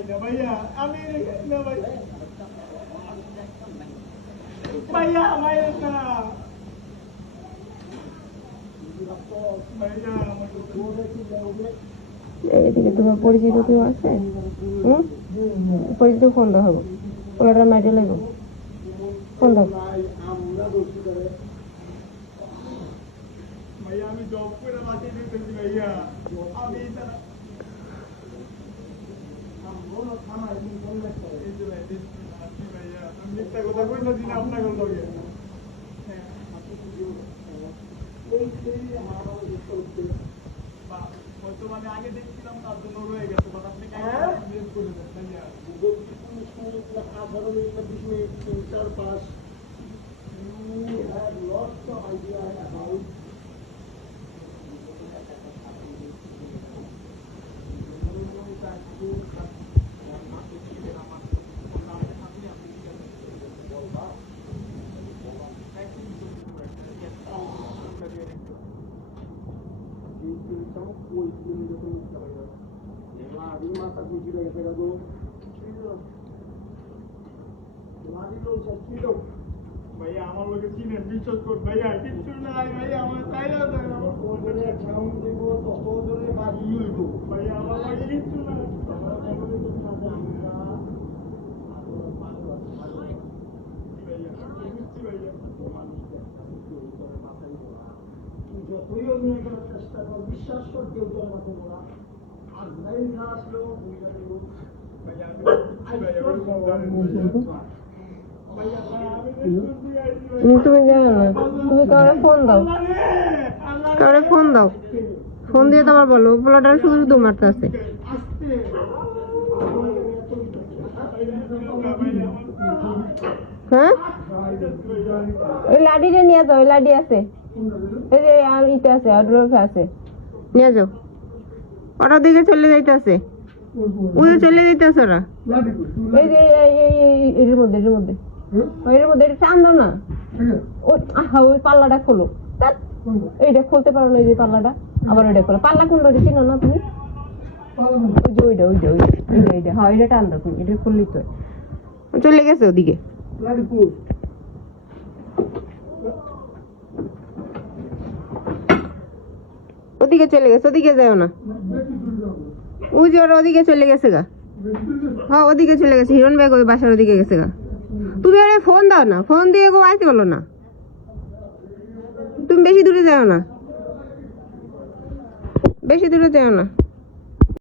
भैया আমি না ভাই भैया ভাইয়া না এদিকে তোমার পরিচিত কেউ আছে? পরিচিত ফোন দাও হবো ওনাটা মাইটে লাগবো ফোন দাও। भैया আমি জব করে বাঁচি দিতেছি भैया আমি মিথ্যা কথা কই না দিন আপনার লগে বর্তমানে আগে দেখছিলাম তার জন্য রয়ে গেছে বাট আপনি কেন করে দেন ভাইয়া 18 minute 20 minute 3 4 5 you have lost the idea about भैया আমার লোকে চিনে বিশ্বাস কর ভাইয়া কিছু নাই ভাইয়া আমার চাইলে আমার কোনে অ্যাকাউন্ট দেব তত ধরে বাড়ি হইব ভাইয়া আমার লাগে কিছু না আমার ফ্যামিলি তো সাথে আমরা আরো ভালো আছে ভাইয়া কিচ্ছু ভাইয়া মানুষকে করে মাথায় বলা তুই যতই অভিনয় করার চেষ্টা কর বিশ্বাস কর কেউ তোর মাথায় বলা আর লাইন না আসলেও বুঝা দেব ভাইয়া তুমি জানো না তুমি কাউরে ফোন দাও কাউরে ফোন দাও ফোন দিয়ে তোমার বলো পোলাটা শুধু শুধু মারতেছে হ্যাঁ ওই লাডিটা নিয়ে যাও ওই লাডি আছে এই যে ইতে আছে অর্ডার আছে নিয়ে যাও ওটার দিকে চলে যাইতেছে ওদের চলে যাইতেছে ওরা এই যে এর মধ্যে এর মধ্যে এটা টান দাও না ওই পাল্লাটা খোলো এইটা খুলতে পারো না এই যে পাল্লাটা আবার ওইটা খোলো পাল্লা কোনটা চিনো না তুমি ওই যে ওইটা হ্যাঁ এটা টান দাও তুমি এটা খুললি তো চলে গেছে ওদিকে ওদিকে চলে গেছে ওদিকে যাও না ওই যে ওরা ওদিকে চলে গেছে গা হ্যাঁ ওদিকে চলে গেছে হিরণ ব্যাগ ওই বাসার ওদিকে গেছে গা তুমি আরে ফোন দাও না ফোন দিয়ে গো আইতে বলো না তুমি বেশি দূরে যাও না